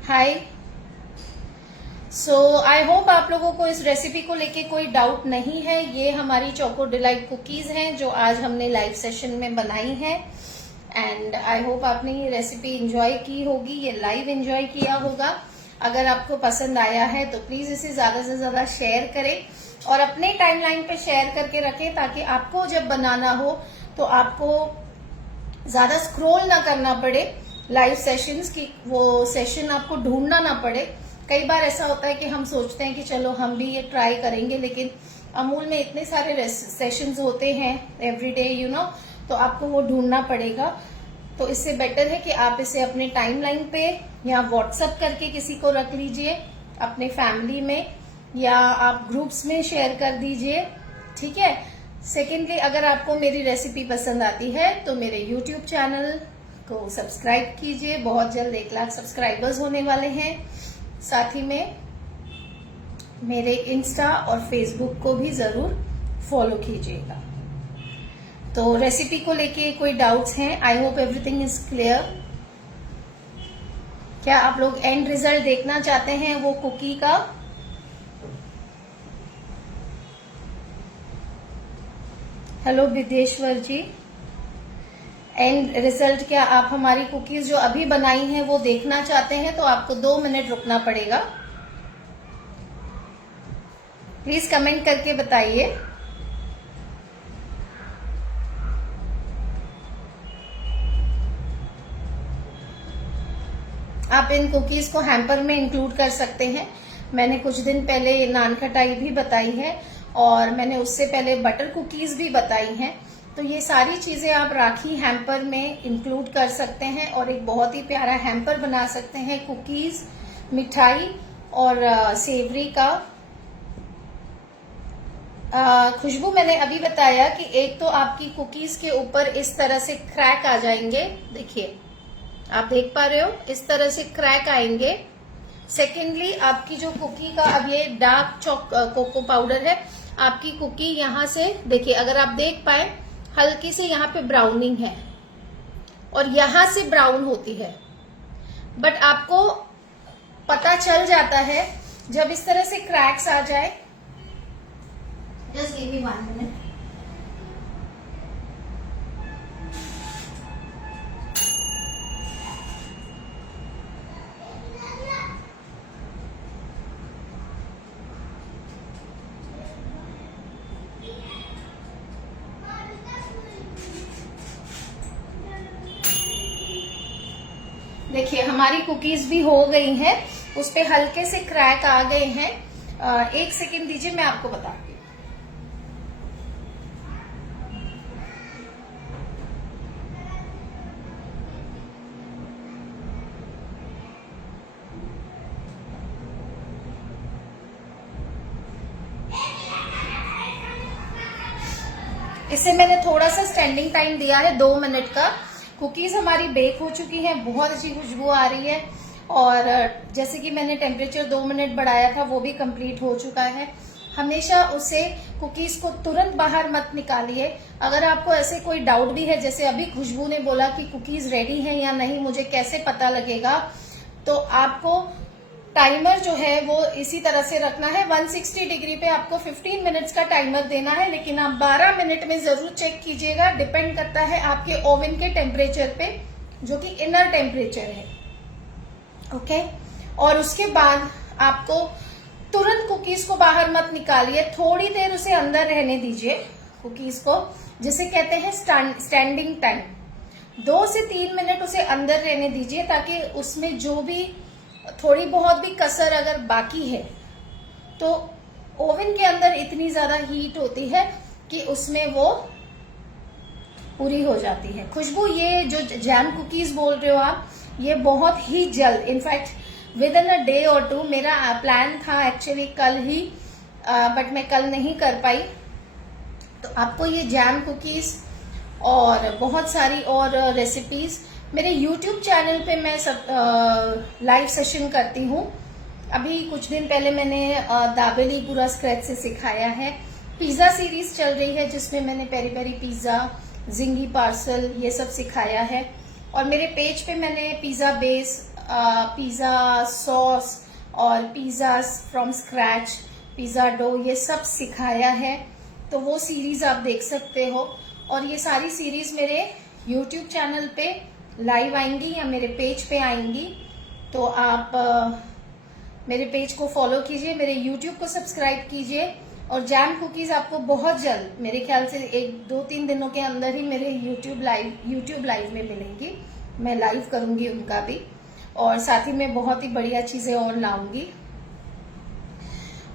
हाय, सो आई होप आप लोगों को इस रेसिपी को लेके कोई डाउट नहीं है। ये हमारी चोको डिलाइट कुकीज हैं जो आज हमने लाइव सेशन में बनाई हैं, एंड आई होप आपने ये रेसिपी एंजॉय की होगी, ये लाइव एंजॉय किया होगा। अगर आपको पसंद आया है तो प्लीज इसे ज्यादा से ज्यादा शेयर करें और अपने टाइमलाइन पे शेयर करके रखें, ताकि आपको जब बनाना हो तो आपको ज्यादा स्क्रॉल ना करना पड़े लाइव सेशंस की, वो सेशन आपको ढूंढना ना पड़े। कई बार ऐसा होता है कि हम सोचते हैं कि चलो हम भी ये ट्राई करेंगे, लेकिन अमूल में इतने सारे सेशंस होते हैं एवरीडे यू नो, तो आपको वो ढूंढना पड़ेगा। तो इससे बेटर है कि आप इसे अपने टाइमलाइन पे या व्हाट्सएप करके किसी को रख लीजिए, अपने फैमिली में, या आप ग्रुप्स में शेयर कर दीजिए। ठीक है। सेकेंडली, अगर आपको मेरी रेसिपी पसंद आती है तो मेरे यूट्यूब चैनल को सब्सक्राइब कीजिए, बहुत जल्द 1 लाख सब्सक्राइबर्स होने वाले हैं। साथ ही में मेरे इंस्टा और फेसबुक को भी जरूर फॉलो कीजिएगा। तो रेसिपी को लेके कोई डाउट्स हैं? I hope everything is clear. क्या आप लोग एंड रिजल्ट देखना चाहते हैं वो कुकी का? Hello Videshwar ji, and result क्या आप हमारी कुकीज जो अभी बनाई हैं वो देखना चाहते हैं? तो आपको 2 मिनट रुकना पड़ेगा। प्लीज कमेंट करके बताइए। आप इन कुकीज को हैम्पर में इंक्लूड कर सकते हैं। मैंने कुछ दिन पहले नान खटाई भी बताई है और मैंने उससे पहले बटर कुकीज भी बताई हैं। तो ये सारी चीजें आप राखी हैम्पर में इंक्लूड कर सकते हैं और एक बहुत ही प्यारा हैम्पर बना सकते हैं कुकीज, मिठाई और सेवरी का। खुशबू, मैंने अभी बताया कि एक तो आपकी कुकीज के ऊपर इस तरह से क्रैक आ जाएंगे, देखिए आप देख पा रहे हो, इस तरह से क्रैक आएंगे। सेकेंडली, आपकी जो कुकी का अब ये डार्क कोको पाउडर है, आपकी कुकी यहां से देखिए, अगर आप देख पाए हल्की से यहाँ पे ब्राउनिंग है और यहां से ब्राउन होती है, बट आपको पता चल जाता है जब इस तरह से क्रैक्स आ जाए। Just give me 1 minute. देखिए हमारी कुकीज भी हो गई हैं, उस पे हल्के से क्रैक आ गए हैं। 1 सेकेंड दीजिए, मैं आपको बताती हूँ। इसे मैंने थोड़ा सा स्टैंडिंग टाइम दिया है 2 मिनट का। कुकीज हमारी बेक हो चुकी हैं, बहुत अच्छी खुशबू आ रही है। और जैसे कि मैंने टेम्परेचर 2 मिनट बढ़ाया था, वो भी कंप्लीट हो चुका है। हमेशा उसे कुकीज को तुरंत बाहर मत निकालिए। अगर आपको ऐसे कोई डाउट भी है, जैसे अभी खुशबू ने बोला कि कुकीज रेडी है या नहीं, मुझे कैसे पता लगेगा, तो आपको टाइमर जो है वो इसी तरह से रखना है। 160 डिग्री पे आपको 15 मिनट्स का टाइमर देना है, लेकिन आप 12 मिनट में जरूर चेक कीजिएगा। डिपेंड करता है आपके ओवन के टेम्परेचर पे, जो कि इनर टेम्परेचर है। ओके, और उसके बाद आपको तुरंत कुकीज को बाहर मत निकालिए, थोड़ी देर उसे अंदर रहने दीजिए कुकीज को, जिसे कहते हैं स्टैंडिंग टाइम। 2 से 3 मिनट उसे अंदर रहने दीजिए, ताकि उसमें जो भी थोड़ी बहुत भी कसर अगर बाकी है, तो ओवन के अंदर इतनी ज्यादा हीट होती है कि उसमें वो पूरी हो जाती है। खुशबू, ये जो जैम कुकीज बोल रहे हो आप, ये बहुत ही जल्द, in fact with in a day और 2, मेरा प्लान था एक्चुअली कल ही, बट मैं कल नहीं कर पाई। तो आपको ये जैम कुकीज और बहुत सारी और रेसिपीज मेरे YouTube चैनल पे मैं सब लाइव सेशन करती हूँ। अभी कुछ दिन पहले मैंने दाबेली पूरा स्क्रैच से सिखाया है। पिज्जा सीरीज चल रही है, जिसमें मैंने peri peri pizza, zingy parcel, ये सब सिखाया है। और मेरे पेज पे मैंने पिज्जा बेस, पिज्जा सॉस और pizza from scratch, pizza dough, ये सब सिखाया है। तो वो सीरीज आप देख सकते हो। और ये सारी सीरीज मेरे YouTube चैनल पे लाइव आएंगी या मेरे पेज पे आएंगी। तो आप मेरे पेज को फॉलो कीजिए, मेरे YouTube को सब्सक्राइब कीजिए। और जैम कुकीज आपको बहुत जल्द, मेरे ख्याल से 1-2-3 दिनों के अंदर ही मेरे YouTube लाइव में मिलेंगी। मैं लाइव करूंगी उनका भी, और साथ ही मैं बहुत ही बढ़िया चीजें और लाऊंगी।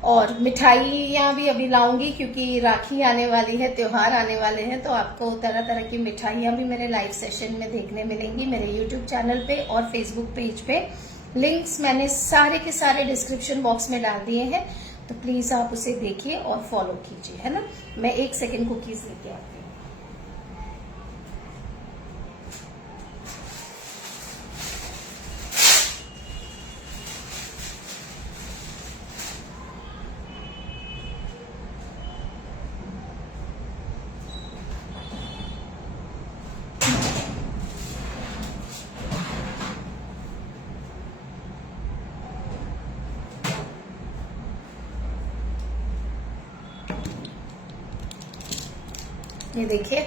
और मिठाइयाँ भी अभी लाऊंगी, क्योंकि राखी आने वाली है, त्योहार आने वाले हैं। तो आपको तरह तरह की मिठाइयाँ भी मेरे लाइव सेशन में देखने मिलेंगी, मेरे YouTube चैनल पे और Facebook पेज पे। लिंक्स मैंने सारे के सारे डिस्क्रिप्शन बॉक्स में डाल दिए हैं, तो प्लीज आप उसे देखिए और फॉलो कीजिए, है ना। मैं 1 सेकेंड कुकीज लेके आती हूँ। ये देखिए,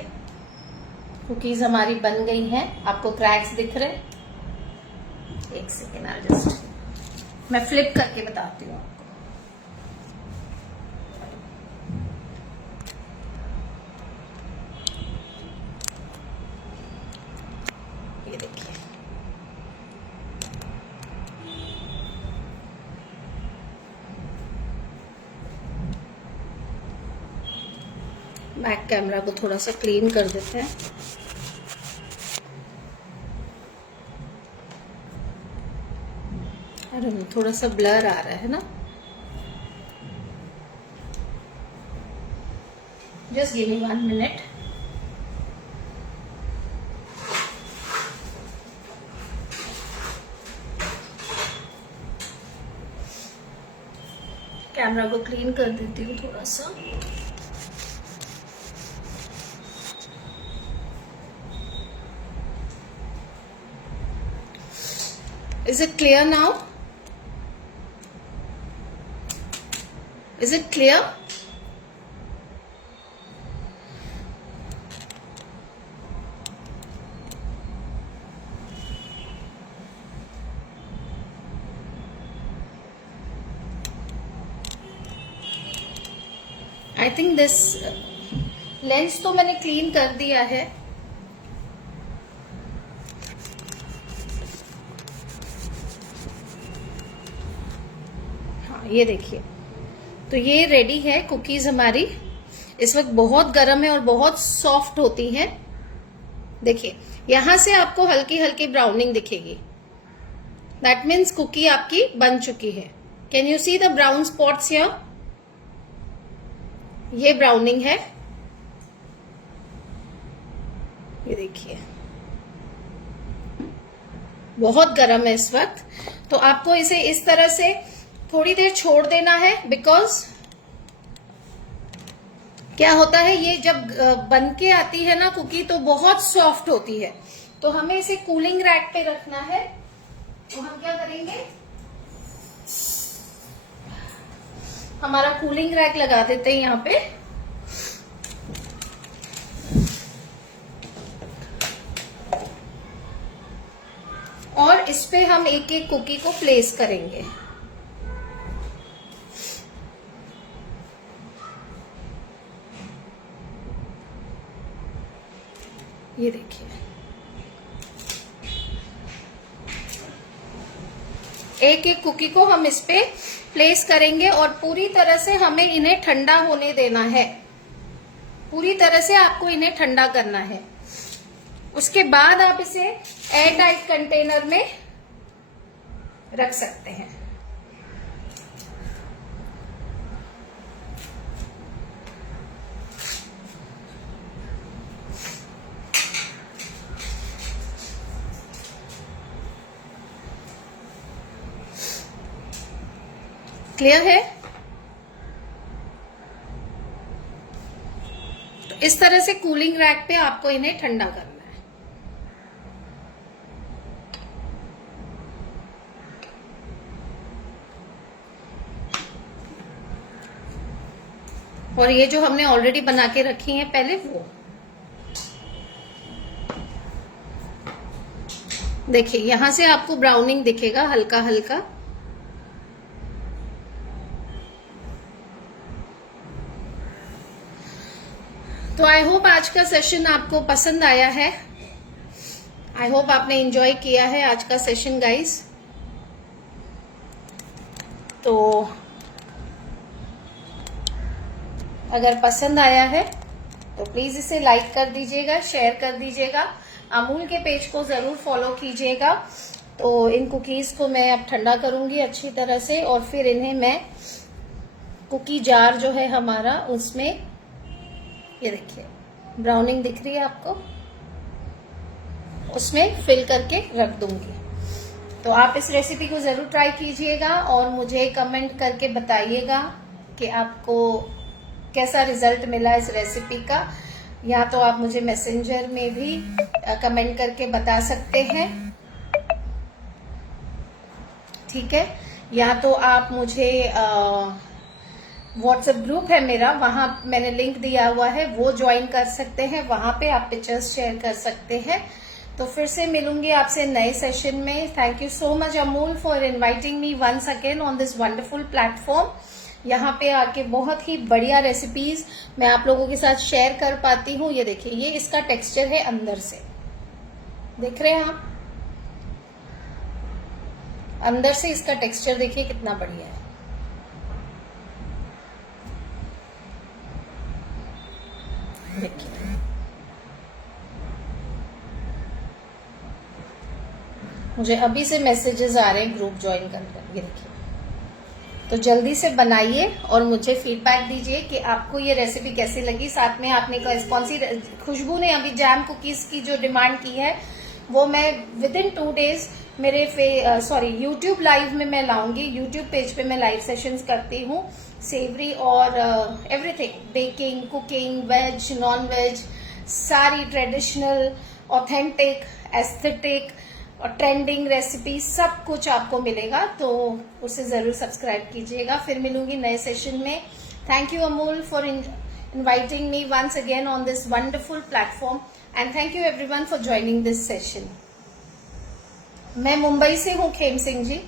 कुकीज हमारी बन गई हैं। आपको क्रैक्स दिख रहे हैं? 1 सेकेंड, आई जस्ट, मैं फ्लिप करके बताती हूँ आपको। ये देखिए, बैक कैमरा को थोड़ा सा क्लीन कर देते हैं। अरे थोड़ा सा ब्लर आ रहा है ना, just give me 1 minute. Camera को क्लीन कर देती हूँ थोड़ा सा। Is it clear now? Is it clear? I think this lens तो मैंने क्लीन कर दिया है। ये देखिए, तो ये रेडी है कुकीज हमारी। इस वक्त बहुत गर्म है और बहुत सॉफ्ट होती हैं। देखिए, यहां से आपको हल्की हल्की ब्राउनिंग दिखेगी। दैट मीन्स कुकी आपकी बन चुकी है। Can you see the brown spots here? ये ब्राउनिंग है, ये देखिए। बहुत गर्म है इस वक्त। तो आपको इसे इस तरह से थोड़ी देर छोड़ देना है, बिकॉज क्या होता है ये जब बन के आती है ना कुकी तो बहुत सॉफ्ट होती है। तो हमें इसे कूलिंग रैक पे रखना है। तो हम क्या करेंगे, हमारा कूलिंग रैक लगा देते हैं यहाँ पे। और इस पे हम एक एक कुकी को प्लेस करेंगे। ये देखिए, एक एक कुकी को हम इस पे प्लेस करेंगे और पूरी तरह से हमें इन्हें ठंडा होने देना है। पूरी तरह से आपको इन्हें ठंडा करना है। उसके बाद आप इसे एयर टाइट कंटेनर में रख सकते हैं। क्लियर है? तो इस तरह से कूलिंग रैक पे आपको इन्हें ठंडा करना है। और ये जो हमने ऑलरेडी बना के रखी हैं पहले, वो देखिए यहां से आपको ब्राउनिंग दिखेगा हल्का हल्का। तो आई होप आज का सेशन आपको पसंद आया है। आई होप आपने एंजॉय किया है आज का सेशन गाइस। तो अगर पसंद आया है तो प्लीज इसे लाइक कर दीजिएगा, शेयर कर दीजिएगा। अमूल के पेज को जरूर फॉलो कीजिएगा। तो इन कुकीज को मैं अब ठंडा करूंगी अच्छी तरह से और फिर इन्हें मैं कुकी जार जो है हमारा उसमें, ये देखिए ब्राउनिंग दिख रही है आपको, उसमें फिल करके रख दूंगी। तो आप इस रेसिपी को जरूर ट्राई कीजिएगा और मुझे कमेंट करके बताइएगा कि आपको कैसा रिजल्ट मिला इस रेसिपी का। या तो आप मुझे मैसेंजर में भी कमेंट करके बता सकते हैं, ठीक है। या तो आप मुझे व्हाट्सएप ग्रुप है मेरा, वहां मैंने लिंक दिया हुआ है, वो ज्वाइन कर सकते हैं। वहां पे आप पिक्चर्स शेयर कर सकते हैं। तो फिर से मिलूंगी आपसे नए सेशन में। Thank you so much Amul for inviting me once again on this wonderful platform. यहाँ पे आके बहुत ही बढ़िया रेसिपीज मैं आप लोगों के साथ शेयर कर पाती हूँ। ये देखिए, ये इसका टेक्सचर है अंदर से, देख रहे हैं आप? अंदर से इसका टेक्सचर देखिए कितना बढ़िया है। देखिए, मुझे अभी से मैसेजेस आ रहे हैं ग्रुप ज्वाइन कर। ये देखिए, तो जल्दी से बनाइए और मुझे फीडबैक दीजिए कि आपको ये रेसिपी कैसी लगी। साथ में आपने कौन सी, खुशबू ने अभी जैम कुकीज की जो डिमांड की है वो मैं विद इन 2 days मेरे यूट्यूब लाइव में मैं लाऊंगी। यूट्यूब पेज पे मैं लाइव सेशंस करती हूँ, सेवरी और everything, baking, cooking, veg, non veg, सारी ट्रेडिशनल, ऑथेंटिक, एस्थेटिक और ट्रेंडिंग रेसिपी सब कुछ आपको मिलेगा। तो उसे जरूर सब्सक्राइब कीजिएगा। फिर मिलूंगी नए सेशन में। Thank you Amul for inviting me once again on this wonderful platform and thank you everyone for joining this session. मैं मुंबई से हूँ खेम सिंह जी,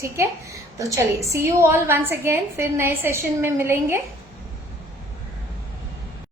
ठीक है। तो चलिए, सी यू ऑल वंस अगेन, फिर नए सेशन में मिलेंगे।